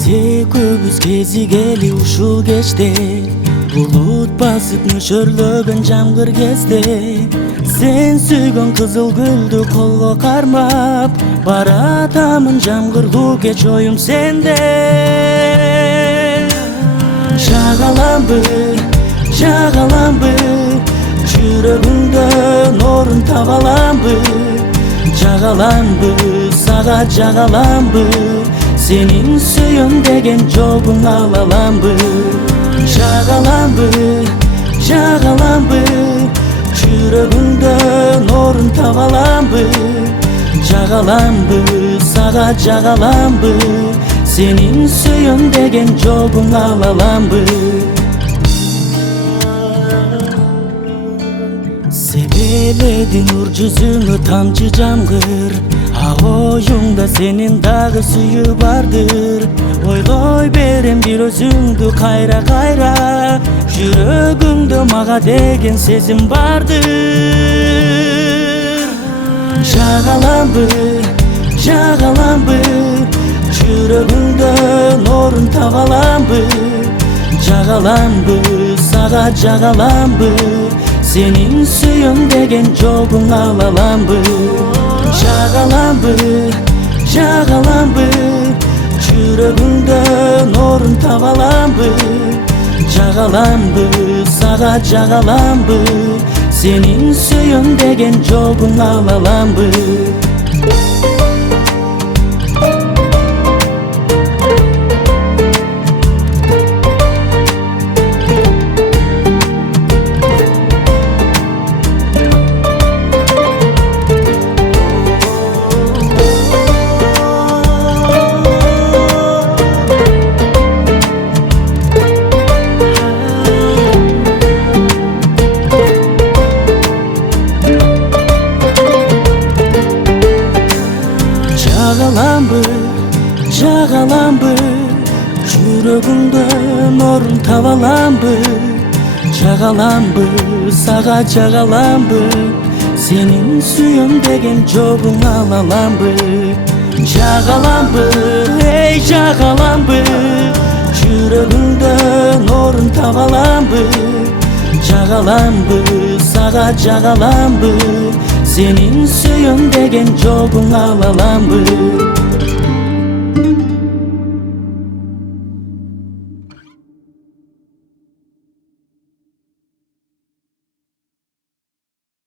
Экөөбүз кезигели ушул кечте, булут басып мөшөрлөгөн жамгыр кезде. Сен сүйгөн кызыл гүлдү колго кармап, баратамын жамгырлуу кеч оюм сенде. Жагаламбы, жагаламбы, жүрөгүңдөн орун табаламбы. Жагаламбы, сага жагаламбы, сенин сүйөм деген жолун алаламбы. Жагаламбы, жагаламбы, жүрөгүңдөн орун табаламбы. Жагаламбы, сага жагаламбы, сенин сүйөм деген жолун алаламбы. Себеледи нур жүзүңө тамчы жамгыр, оюңда сенин дагы сүйүү бардыр. Ойлой берем бир өзүңдү кайра кайра, жүрөгүңдө мага деген сезим бардыр. Жагаламбы, жагаламбы, жүрөгүңдөн орун табаламбы. Жагаламбы, сага жагаламбы, сенин сүйөм деген жолун алаламбы. Жагаламбы, жагаламбы, жүрөгүңдөн орун табаламбы. Жагаламбы, сага жагаламбы, сенин сүйөм деген жолун алаламбы. Жагаламбы, жагаламбы, жүрөгүңдөн орун табаламбы. Жагаламбы, сага жагаламбы, сенин сүйөм деген жолун алаламбы. Жагаламбы, эй жагаламбы, жүрөгүңдөн орун табаламбы. Жагаламбы, сага жагаламбы, сенин сүйөм деген жолун алаламбы.